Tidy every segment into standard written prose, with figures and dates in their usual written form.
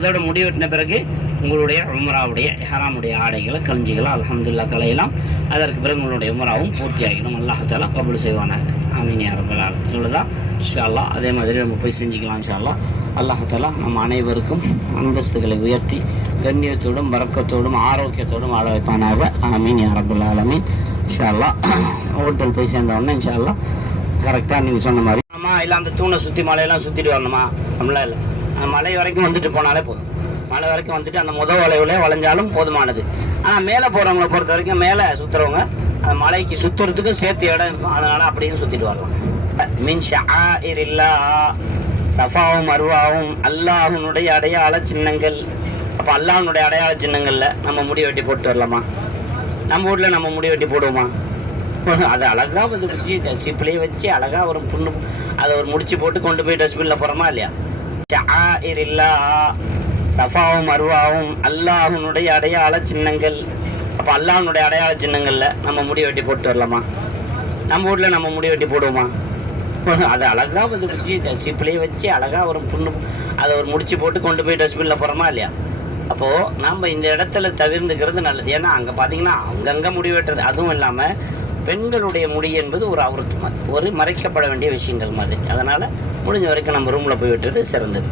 இதோட முடி வெட்டின பிறகு உங்களுடைய உம்ராவுடைய ஹராமுடைய ஆடைகளை கஞ்சிகளை அல்ஹம்துலில்லாஹ் களையலாம். அதற்கு பிறகு உங்களுடைய உம்ராவும் பூர்த்தியாகிடும். அல்லாஹ் தஆலா கபூல் செய்வானாக. ஆமீன் யா ரப்பல் ஆலமீன். இவ்வளோதான் இன்ஷா அல்லாஹ். அதே மாதிரி நம்ம போய் செஞ்சுக்கலாம் இன்ஷா அல்லாஹ். அல்லாஹ் தஆலா நம்ம அனைவருக்கும் அந்தஸ்துகளை உயர்த்தி கண்ணியத்தோடும் பரக்கத்தோடும் ஆரோக்கியத்தோடும் வாழ வைப்பானாக. ஆமீன் யா ரப்பல் ஆலமீன். இன்ஷா அல்லாஹ் ஹோட்டல் போய் சேர்ந்த உடனே இன்ஷா அல்லாஹ் கரெக்டாக நீங்கள் சொன்ன மாதிரி இல்லை அந்த தூணை சுற்றி மலையெல்லாம் சுற்றிட்டு வரணுமா? நம்மளாம் இல்லை, அந்த மலை வரைக்கும் வந்துட்டு போனாலே போதும். மலை வரைக்கும் வந்துட்டு அந்த வளைவுல வளைஞ்சாலும் போதுமானது. ஆனால் மேலே போகிறவங்கள பொறுத்த வரைக்கும் மேலே சுற்றுறவங்க அந்த மலைக்கு சுற்றுறதுக்கும் சேர்த்து இடம் இருக்கும். அதனால் அப்படியும் சுற்றிட்டு வரலாம். மின் ஷஆஇரில்லாஹ், சஃபாவும் மர்வாவும் அல்லாஹ்வுடைய அடையாள சின்னங்கள். அப்போ அல்லாஹ்வுடைய அடையாள சின்னங்களில் நம்ம முடி வெட்டி போட்டு வரலாமா? நம்ம வீட்டில் நம்ம முடி வெட்டி போடுவோமா? அது அழகாக வந்து வச்சு சிப்பிலேயே வச்சு அழகாக ஒரு புண்ணு அதை ஒரு முடிச்சு போட்டு கொண்டு போய் டஸ்ட்பினில் போகிறோமா இல்லையா? ஷஆஇரில்லாஹ், சஃபாவும் மர்வாவும் அல்லாஹ்வுடைய அடையாள சின்னங்கள். அப்போ அல்லாஹ்வுடைய அடையாள சின்னங்களில் நம்ம முடி வெட்டி போட்டு வரலாமா? நம்ம வீட்டில் நம்ம முடி வெட்டி போடுவோமா? அது அழகாக வந்து வச்சு சிப்பிலேயே வச்சு அழகாக ஒரு புண்ணு அதை ஒரு முடிச்சு போட்டு கொண்டு போய் டஸ்ட்பினில் போகிறோமா இல்லையா? அப்போது நம்ம இந்த இடத்துல தவிர்த்துக்கிறது நல்லது. ஏன்னா அங்கே பார்த்தீங்கன்னா அங்கங்கே முடி வெட்டுறது. அதுவும் இல்லாமல் பெண்களுடைய முடி என்பது ஒரு அவுரத்து மாதிரி, ஒரு மறைக்கப்பட வேண்டிய விஷயங்கள் மாதிரி. அதனால் முடிஞ்ச வரைக்கும் நம்ம ரூமில் போய் விட்டுறது சிறந்தது.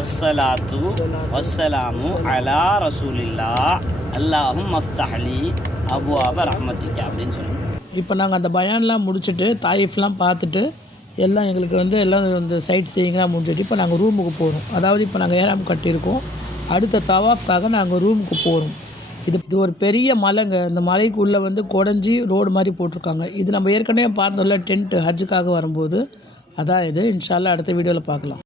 அஸ்ஸலாத்து வஸ்ஸலாமு அலா ரசூலில்லாஹ் அல்லாஹும் மஃப்தஹ்லி அபுவாப ரஹ்மத்திக அப்படின்னு சொல்லுவோம். இப்போ நாங்கள் அந்த பயான்லாம் முடிச்சுட்டு தாயிஃப்லாம் பார்த்துட்டு எல்லாம் எங்களுக்கு வந்து எல்லாம் இந்த சைட் சீயிங்காக முடிச்சுட்டு இப்போ நாங்கள் ரூமுக்கு போகிறோம். அதாவது இப்போ நாங்கள் ஏராம் கட்டியிருக்கோம். அடுத்த தவாஃப்காக நாங்கள் ரூமுக்கு போகிறோம். இது ஒரு பெரிய மலைங்க. இந்த மலைக்குள்ளே வந்து குடஞ்சி ரோடு மாதிரி போட்டிருக்காங்க. இது நம்ம ஏற்கனவே பார்த்தோம்ல டென்ட்டு ஹஜ்ஜுக்காக வரும்போது. அதான் இது. இன்ஷா அல்லாஹ் அடுத்த வீடியோவில் பார்க்கலாம்.